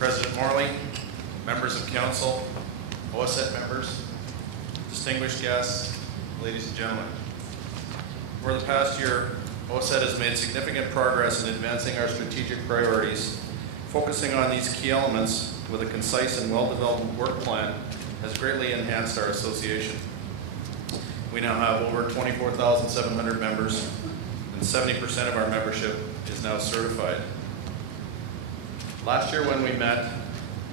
President Morley, members of council, Oacett members, distinguished guests, ladies and gentlemen. Over the past year, Oacett has made significant progress in advancing our strategic priorities. Focusing on these key elements with a concise and well-developed work plan has greatly enhanced our association. We now have over 24,700 members, and 70% of our membership is now certified. Last year when we met,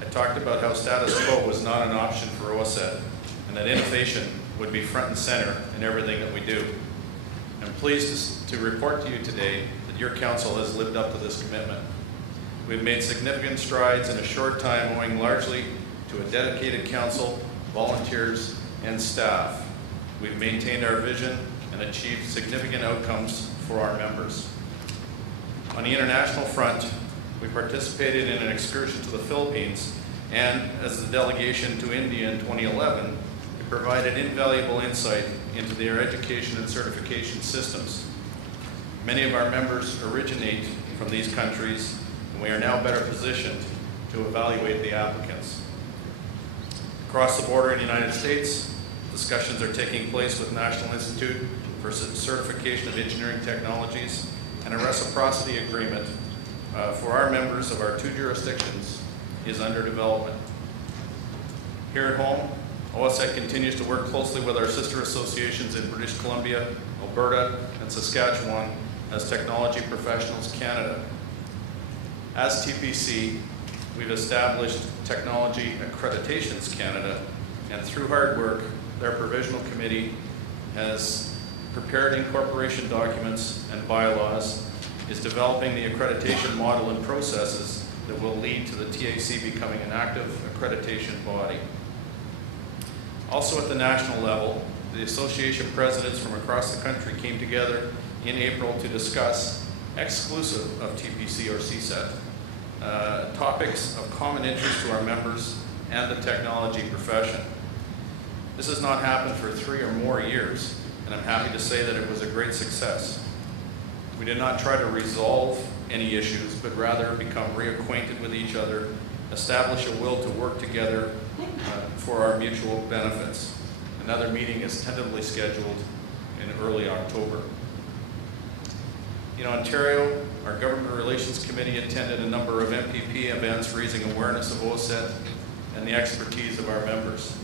I talked about how status quo was not an option for Oacett, and that innovation would be front and center in everything that we do. I'm pleased to report to you today that your council has lived up to this commitment. We've made significant strides in a short time, owing largely to a dedicated council, volunteers, and staff. We've maintained our vision and achieved significant outcomes for our members. On the international front, we participated in an excursion to the Philippines, and as the delegation to India in 2011, it provided invaluable insight into their education and certification systems. Many of our members originate from these countries, and we are now better positioned to evaluate the applicants. Across the border in the United States, discussions are taking place with National Institute for Certification of Engineering Technologies, and a reciprocity agreement for our members of our two jurisdictions is under development. Here at home, Oacett continues to work closely with our sister associations in British Columbia, Alberta, and Saskatchewan as Technology Professionals Canada. As TPC, we've established Technology Accreditations Canada, and through hard work, their provisional committee has prepared incorporation documents and bylaws, is developing the accreditation model and processes that will lead to the TAC becoming an active accreditation body. Also at the national level, the association presidents from across the country came together in April to discuss, exclusive of TPC or CSET, topics of common interest to our members and the technology profession. This has not happened for 3 or more years, and I'm happy to say that it was a great success. We did not try to resolve any issues, but rather become reacquainted with each other, establish a will to work together for our mutual benefits. Another meeting is tentatively scheduled in early October. In Ontario, our Government Relations Committee attended a number of MPP events raising awareness of Oacett and the expertise of our members.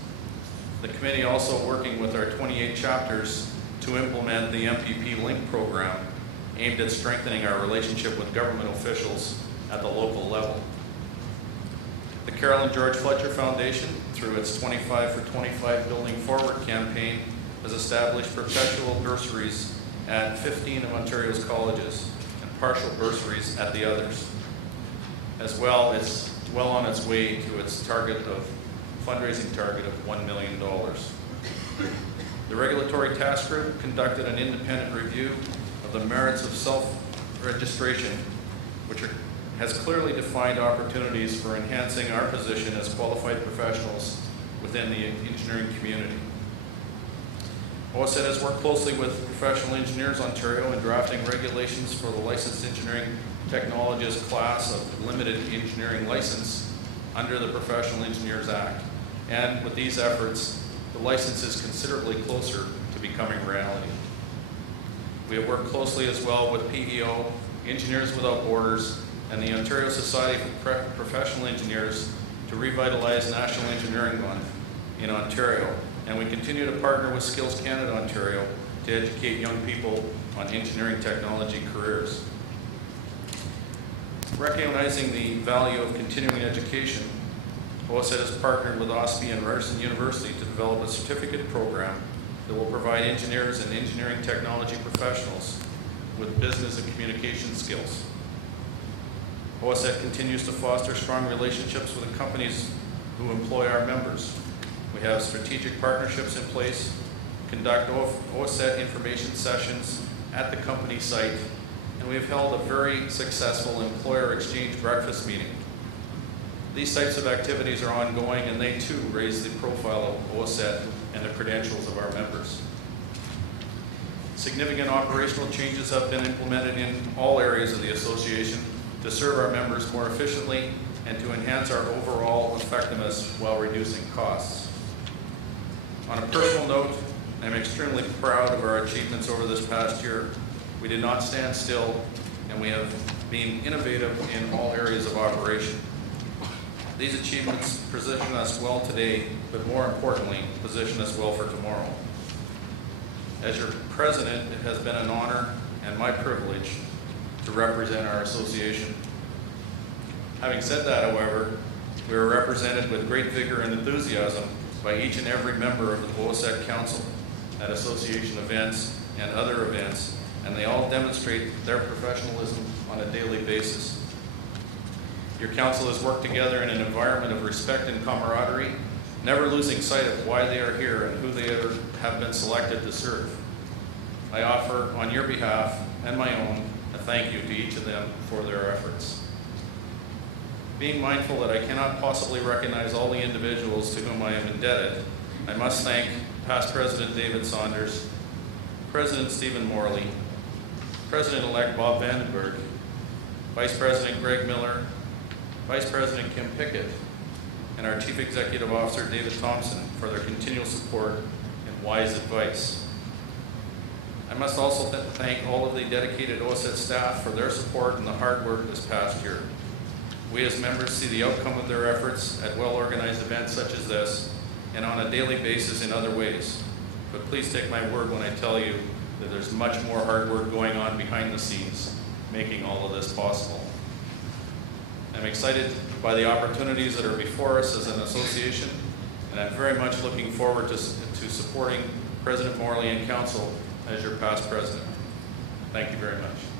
The committee also working with our 28 chapters to implement the MPP Link program aimed at strengthening our relationship with government officials at the local level. The Carol and George Fletcher Foundation, through its 25 for 25 Building Forward campaign, has established perpetual bursaries at 15 of Ontario's colleges and partial bursaries at the others. As well, it's well on its way to its fundraising target of $1 million. The Regulatory Task Group conducted an independent review of the merits of self-registration, which has clearly defined opportunities for enhancing our position as qualified professionals within the engineering community. Oacett has worked closely with Professional Engineers Ontario in drafting regulations for the Licensed Engineering Technologist class of limited engineering license under the Professional Engineers Act. And with these efforts, the license is considerably closer to becoming reality. We have worked closely as well with PEO, Engineers Without Borders, and the Ontario Society for Professional Engineers to revitalize National Engineering Month in Ontario. And we continue to partner with Skills Canada Ontario to educate young people on engineering technology careers. Recognizing the value of continuing education, Oacett has partnered with OSPE and Ryerson University to develop a certificate program that will provide engineers and engineering technology professionals with business and communication skills. Oacett continues to foster strong relationships with the companies who employ our members. We have strategic partnerships in place, conduct Oacett information sessions at the company site, and we have held a very successful employer exchange breakfast meeting. These types of activities are ongoing, and they too raise the profile of Oacett and the credentials of our members. Significant operational changes have been implemented in all areas of the association to serve our members more efficiently and to enhance our overall effectiveness while reducing costs. On a personal note, I'm extremely proud of our achievements over this past year. We did not stand still, and we have been innovative in all areas of operation. These achievements position us well today, but more importantly, position us well for tomorrow. As your president, it has been an honor and my privilege to represent our association. Having said that, however, we are represented with great vigor and enthusiasm by each and every member of the Oacett Council at association events and other events, and they all demonstrate their professionalism on a daily basis. Your council has worked together in an environment of respect and camaraderie, never losing sight of why they are here and who they have been selected to serve. I offer, on your behalf and my own, a thank you to each of them for their efforts. Being mindful that I cannot possibly recognize all the individuals to whom I am indebted, I must thank past President David Saunders, President Stephen Morley, President-elect Bob Vandenberg, Vice President Greg Miller, Vice President Kim Pickett, and our Chief Executive Officer David Thompson for their continual support and wise advice. I must also thank all of the dedicated Oacett staff for their support and the hard work this past year. We as members see the outcome of their efforts at well-organized events such as this and on a daily basis in other ways. But please take my word when I tell you that there's much more hard work going on behind the scenes, making all of this possible. I'm excited by the opportunities that are before us as an association, and I'm very much looking forward to supporting President Morley and Council as your past president. Thank you very much.